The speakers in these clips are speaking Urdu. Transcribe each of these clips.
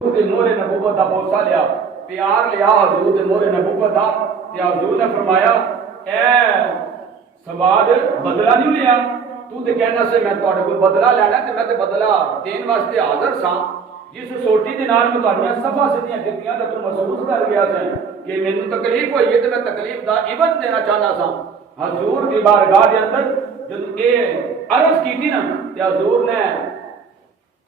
حضور دے مورے نبوت دا بوسا لیا، پیار لیا حضور دے مورے نبوت دا، تے حضور نے فرمایا اے سواد بدلہ نہیں لیا، تو تے کہنا سے میں تہاڈے کول بدلہ لینا تے میں تے بدلہ دین واسطے حاضر ساں، جس سوٹی دے نال میں تہاڈیاں صفا سیدھیاں کیتیاں تے تو محسوس کر گیا سی کہ مینوں تکلیف ہوئی ہے تے میں تکلیف دا عوض دینا چاہنا ساں۔ حضور دی بارگاہ دے اندر جب اے عرض کیتی نا تے حضور نے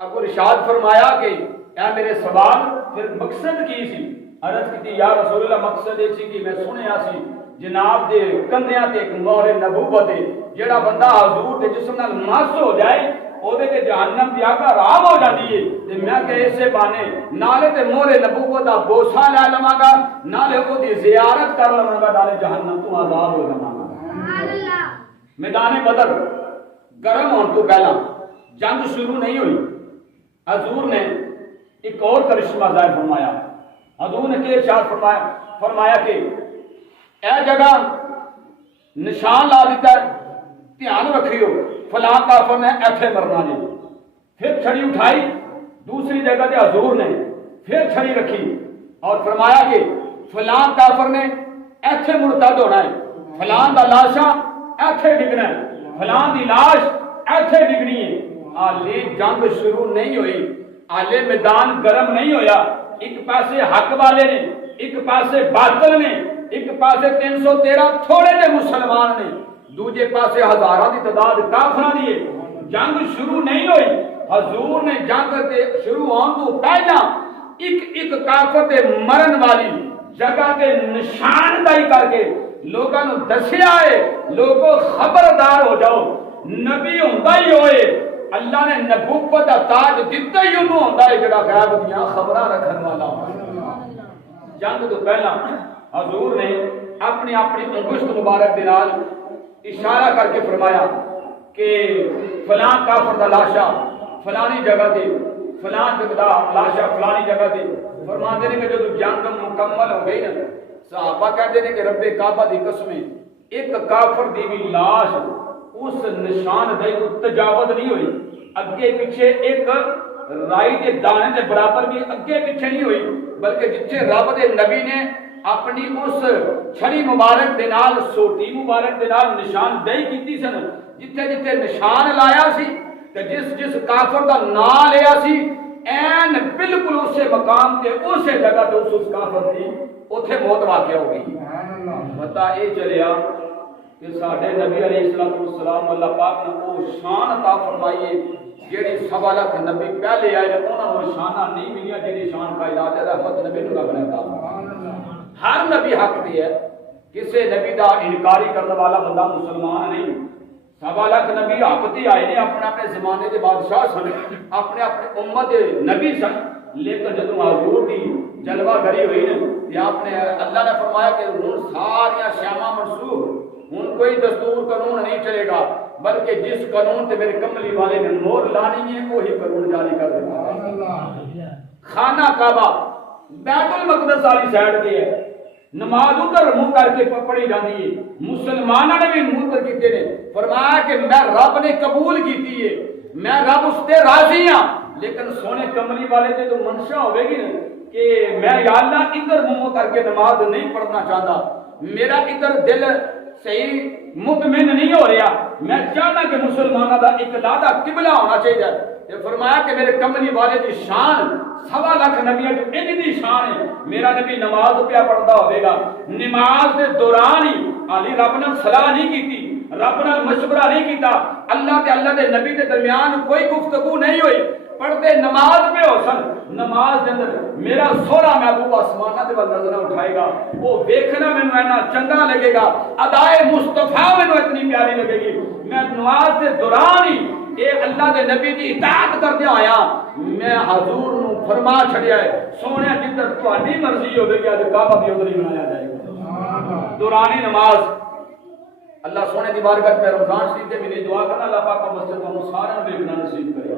اگو ارشاد فرمایا کہ اے میرے سوال پھر مقصد کی سی؟ عرض کی یا رسول اللہ مقصد یہ سی کہ میں سنیا سی جناب دے کندھیاں تے ایک مہر نبوت ہے، جڑا بندہ حضور دے جسم نال مس ہو جائے او دے تے جہنم دی اگ حرام ہو جاندی ہے، تے میں کہ اسے بانے نالے تے مہر نبوت دا بوسا لے لواں گا، نالے او دی زیارت کر لواں گا، نالے جہنم تو آزاد ہو جاواں گا۔ سبحان اللہ۔ میدان بدر گرم ہون تو پہلا جنگ شروع نہیں ہوئی، حضور نے ایک اور کرشمہ ظاہر فرمایا۔ حضور نے کہ ارشاد فرمایا کہ اے جگہ نشان لا دیتا ہے، دھیان رکھیو فلاں کافر نے ایتھے مرنا جی۔ پھر چھڑی اٹھائی دوسری جگہ تے حضور نے پھر چھڑی رکھی اور فرمایا کہ فلاں کافر نے ایتھے مرتد ہونا ہے، فلاں دا لاشاں ایتھے ڈگنا ہے، فلاں دی لاش ایتھے ڈگنی ہے۔ آلے جنگ شروع نہیں ہوئی، آلے میدان گرم نہیں ہویا، ایک پاسے حق والے نے، ایک پاسے باطل نے، ایک پاسے 313 تھوڑے نے مسلمان نے، دوجے پاسے ہزاراں دی تعداد کافراں دی ہے۔ جنگ شروع نہیں ہوئی، حضور نے جنگ تے شروع ہون تو پہلا ایک کافر تے مرن والی جگہ کے نشاندہی کر کے لوگاں نو دسیا ہے، لوگوں خبردار ہو جاؤ، نبی ہوندا ہی ہوئے، اللہ نے نبوت دا تاج دتا ہی انہوں ہوندا ہے جڑا غیب دیاں خبراں رکھن والا ہوندا۔ جنگ تو پہلا حضور نے اپنی انگشت مبارک دے نال اشارہ کر کے فرمایا کہ فلاں کافر دا لاشا فلانی جگہ تے، فلاں دا لاشا فلانی جگہ تے۔ فرماتے ہیں کہ جب جنگ مکمل ہو گئی نا، صحابہ کہتے ہیں کہ رب کعبہ دی قسم ایک کافر دی بھی لاش اس نشان دے کو تجاوز نہیں ہوئی، اگے پیچھے ایک رائی دے دانے دے برابر بھی اگے پیچھے نہیں ہوئی، بلکہ جتھے رب دے نبی نے اپنی اس چھری مبارک دے نال سوٹی مبارک دے نال نشان دہی کیتی سن، جتھے جتھے نشان لایا سی تے جس کافر دا نام لیا سی این بالکل اسے مقام تے اسے جگہ تے اس کافر دی اوتھے موت واقع ہو گئی۔ پتہ اے چلیا کہ ساڈے نبی علیہ السلام اللہ پاک نے وہ شان عطا فرمائی ہے جیڑی 1.25 لاکھ نبی پہلے آئے انہاں کو شانہ نہیں ملیا جیڑی شان کائنات ہے رحمت نبی نو رب نے عطا۔ ہر نبی حق دی ہے، کسے نبی دا انکاری کرنے والا بندہ مسلمان نہیں۔ 1.25 لاکھ نبی حق دی آئے نے، اپنے اپنے زمانے دے بادشاہ سن، اپنے اپنے امت دے نبی سن، لیکن جدوں حضور دی جلوہ گری ہوئی نا تے آپ نے اللہ نے فرمایا کہ ہن سارا شیاں منسوخ، ہن کوئی دستور قانون نہیں چلے گا، بلکہ جس قانون تے میرے کملی والے نے مہر لانی ہے وہی قانون جاری کر دینا۔ خانہ کعبہ بیت المقدس والی سائڈ تے ہے، نماز ادھر منہ کر کے پڑھی جاتی ہے، مسلمانوں نے بھی منہ کر کیتے نے، فرمایا کہ میں رب نے قبول کیتی ہے، میں رب اس تے راضی ہاں، لیکن سونے کملی والے تے تو منشا ہوئے گی نا کہ میں یا اللہ ادھر منہ کر کے نماز نہیں پڑھنا چاہتا، میرا ادھر دل صحیح مطمئن نہیں ہو رہا، میں چاہتا کہ مسلمانوں کا ایک لادا قبلہ ہونا چاہیے۔ یہ فرمایا کہ میرے کملی والے کی شان 1.25 لاکھ نبیوں جو ان دی شان ہے، میرا نبی نماز پہ پڑھتا ہوئے گا، نماز کے دوران ہی علی رب نے صلاح نہیں کیتی، رب نے مشورہ نہیں کیتا، اللہ تے اللہ دے نبی دے درمیان کوئی گفتگو نہیں ہوئی، پڑھتے نماز پہ ہو سن، نماز دے اندر میرا سونا محبوب آسمانہ دے بل نظر اٹھائے گا، وہ دیکھنا میں اینا چنگا لگے گا، ادائے مصطفیٰ میں اتنی پیاری لگے گی، میں نماز دے دوران ہی اے اللہ دے نبی دی اطاعت کر دیا آیا، میں حضور نو فرما چھڑیا ہے سونے جدر تہاڈی مرضی ہوے گی اج کعبہ بھی ادھر ہی بنایا جائے گا۔ دورانی نماز اللہ سونے دی بارگاہ میں رمضان شریف دے مہینے دعا کرنا اللہ پاک مسجد کو سارے دیکھنا نصیب کرے،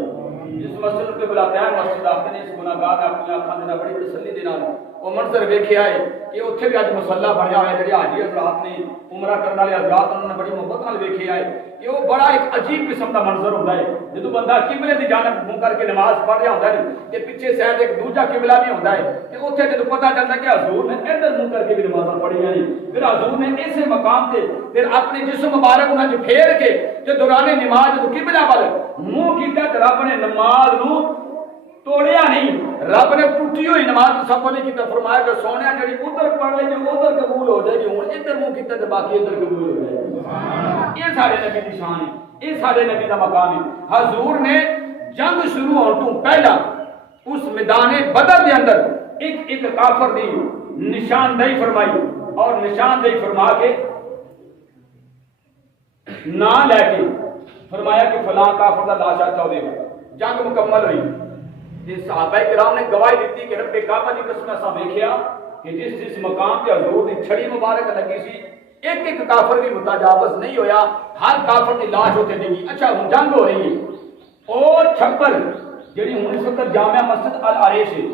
جس مسجد کے بلاتے ہیں مسجد آخر نے اس گناہگار نے اپنی آنکھاں دے نال بڑی تسلی دے نال وہ منظر ویکھیا ہے کہ اتنے بھی اج مسلح بنیا ہوا ہے جڑے حاجی حضرات نے عمرہ کرنے والے حضرات انہوں نے بڑی محبت نال ویکھیا ہے کہ وہ بڑا ایک عجیب قسم کا منظر ہوتا ہے جدو بندہ قبلے کی جانب منہ کر کے نماز پڑھ رہا ہوتا ہے کہ پیچھے سائڈ ایک دوجا قبلہ بھی ہوتا ہے کہ اتنے جدو پتہ چلتا ہے کہ حضور نے ادھر منہ کر کے بھی نماز پڑھی ہیں پھر حضور نے ایسے مقام سے پھر اپنے جسم مبارک انہیں پھیر کے جو دوران نماز جدو قبلہ والے منہ کیتا تو رب نے نماز نو توڑیا نہیں رب نے ٹوٹی ہوئی نماز سب نے کیتا فرمایا کہ سونے جڑی ادھر پڑھ لے جو ادھر قبول ہو جائے گی ہوں ادھر منہ کیتا تو باقی ادھر قبول ہو جائے گی یہ سارے نبی کی شان ہے یہ سارے نبی کا مقام ہے حضور نے جنگ شروع ہونے تو پہلا اس میدان بدر کے اندر ایک کافر دی نشاندہی فرمائی اور نشاندہی فرما کے نہ لے کے فرمایا کہ فلاں کافر دا لاشا چودے گا جنگ مکمل ہوئی جس صحابہ کرام نے گواہی دیتی کہ رب کعبہ کی قسم ایسا دیکھیا کہ جس مقام پہ حضور کی چھڑی مبارک لگی سی ایک کافر بھی متجاوز نہیں ہویا ہر کافر کی لاش ہوتے نہیں. اچھا ہوں جنگ ہو رہی ہے اور چھپر جڑی ہوں اس وقت جامع مسجد العریش ہے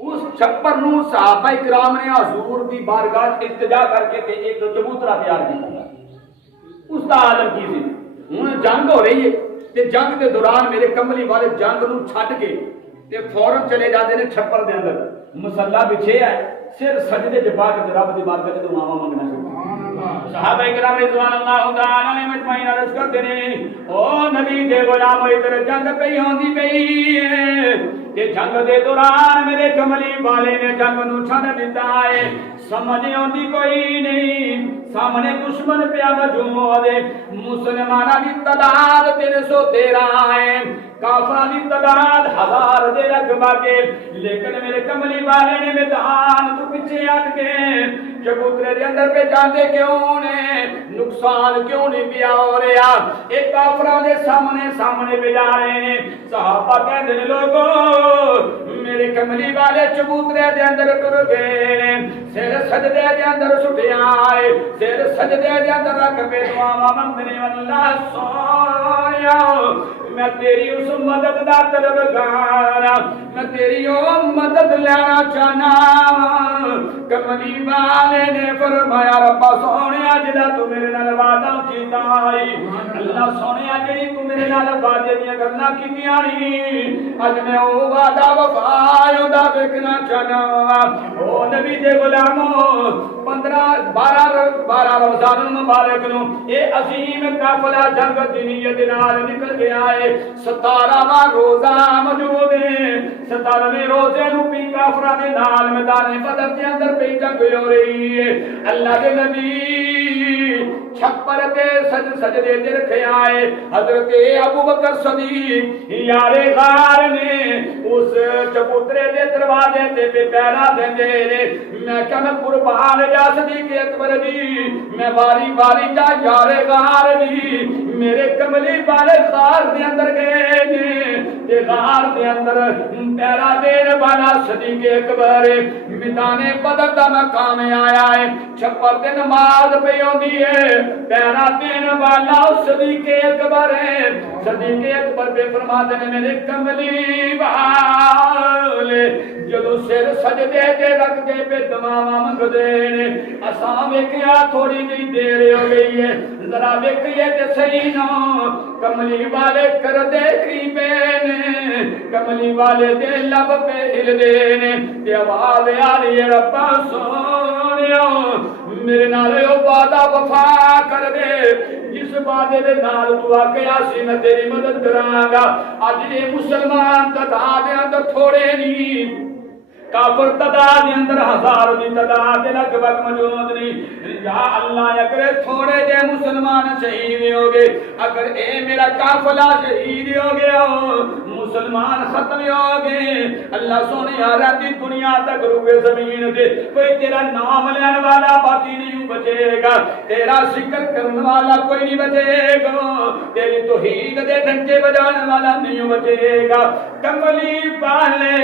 اس چھپر نو صحابہ کرام نے حضور کی بارگاہ التجا کر کے ایک چبوترا تیار کیا اس کا عالم کی سی ہوں جنگ ہو رہی ہے تے جنگ کے دوران میرے کملی والے جنگ نو چھڈ کے تے فوراً چلے جاتے ہیں چھپر دے اندر مصلا بچھے ہے سر سجدے چ پا کے رب دی بارگاہ تے دعا منگنا شروع صحابہ کرام رضوان اللہ تعالی علیہ مجمعین عرض کرتے ہیں او نبی دے غلام ادھر جنگ پئی ہوندی پئی تے جنگ دے دوران میرے کملی والے نے جنگ نو چھڈ دتا ہے سمجھ آندی کوئی نہیں سامنے دشمن پیا موجود ہے مسلماناں دی تعداد 313 ہے کافراں دی تعداد 1000 دے لگ بھاگے لیکن میرے کملی والے نے میدان تو پیچھے ہٹ کے چبوترے دے اندر پہ جاندے کیوں نے نقصان کیوں نہیں پیا ہو رہا ایک کافراں دے سامنے پہ جا رہے ہیں صحابہ کہندے نے لوگو میرے کملی والے چبوترے دے اندر ٹر گئے سر سجدے دے اندر سٹیا ہے سر سجدے دے اندر رکھ کے دعا منگنے اللہ سونیا میں تیری اس مدد دا طلبگار میں تیری او مدد لینا چاہنا کملی والے نے فرمایا ربا سونیا جڑا تو میرے نال وعدہ کیتا ہے اللہ سونیا جڑی تو میرے نال وعدے دیاں گلاں کیتیاں نہیں اج میں او وعدہ وفا دا دیکھنا چاہنا او نبی دے غلاموں 12 رمضان المبارک نو اے عظیم قافلہ جنگ دی نیت نال نکل گیا ہے 17واں روزہ موجود ہے 17ویں روزے نو بھی کافراں دے نال میدان بدر دے اندر پہ جنگ ہو رہی ہے اللہ دے نبی چھپر تے سجدے تے رکھیا ہے حضرت ابوبکر صدیق یار غار نے اس چبوترے دے دروازے تے پہ پہرا دیندے نے میں کہ میں قربان جا صدیق اکبر دی میں باری باری جا یار غار دی میرے کملی والے غار دے اندر گئے نے تے غار دے اندر پہرا دین والا صدیق اکبر میدان بدر دا مقام آیا ہے چھپر تے نماز پہ ہوندی ہے پہرا دین والا صدیق اکبر ہے صدیق اکبر پہ فرماتے ہیں میرے کملی والے جدو سر سجدے تے رکھ کے پہ دعاواں منگدے نے اساں ویکھیا تھوڑی جی دیر ہو گئی ہے ذرا ویکھیے تے صحیح نہ کملی والے کر دے کریبے نے کملی والے دے لب پہ ہل دے نے تے آواز آ رہی ہے ربا سونیا میرے نال او وعدہ وفا کر دے جس وعدے دے نال تو آکھیا سی میں تیری مدد کراں گا اج یہ مسلمان تعداد دے اندر تھوڑے نہیں کافر تعداد دے اندر 1000 دی تعداد دے لگ بھگ موجود نہیں یا اللہ اگر تھوڑے جے مسلمان شہید ہو گئے اگر اے میرا قافلہ شہید ہو گیا مسلمان ختم ہو گئے اللہ سونے راتی دنیا تک روئے زمین دے کوئی تیرا نام لینے والا باقی نہیں بچے گا تیرا ذکر کرنے والا کوئی نہیں بچے گا تیری توحید دے ڈنکے بجانے والا نہیں بچے گا کملی والے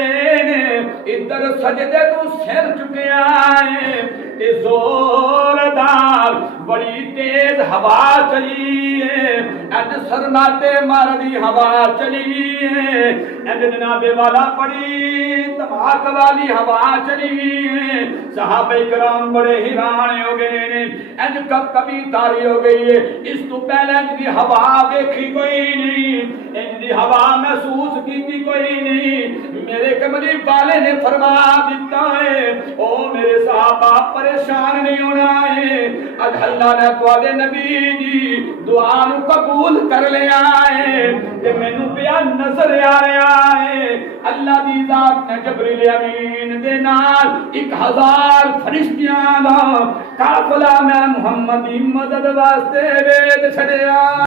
نے ادھر سجدے تو سر چکے آئے تے زوردار بڑی تیز ہوا چلی ہے، اج سرناٹے مردی ہوا چلی ہے، اج جناب والا بڑی دھماک والی ہوا چلی ہے، صحابہ کرام بڑے حیران ہو گئے ہیں، اج کب کبھی تاری ہو گئی ہے، اس تو پہلے انج دی ہوا دیکھی کوئی نہیں، انج دی ہوا محسوس کی کوئی نہیں۔ میرے کملی والے نے فرما دیتا ہے او میرے صحابہ پریشان نہیں ہونا ہے، اج اللہ نے تواڈے نبی دی دعا نو قبول کر لیا ہے تے مینوں پیا نظر آ رہا ہے اللہ دی ذات نے جبریل امین دے نال 1000 فرشتیاں دا قافلہ میں محمد دی مدد واسطے بھیج چھڑیا۔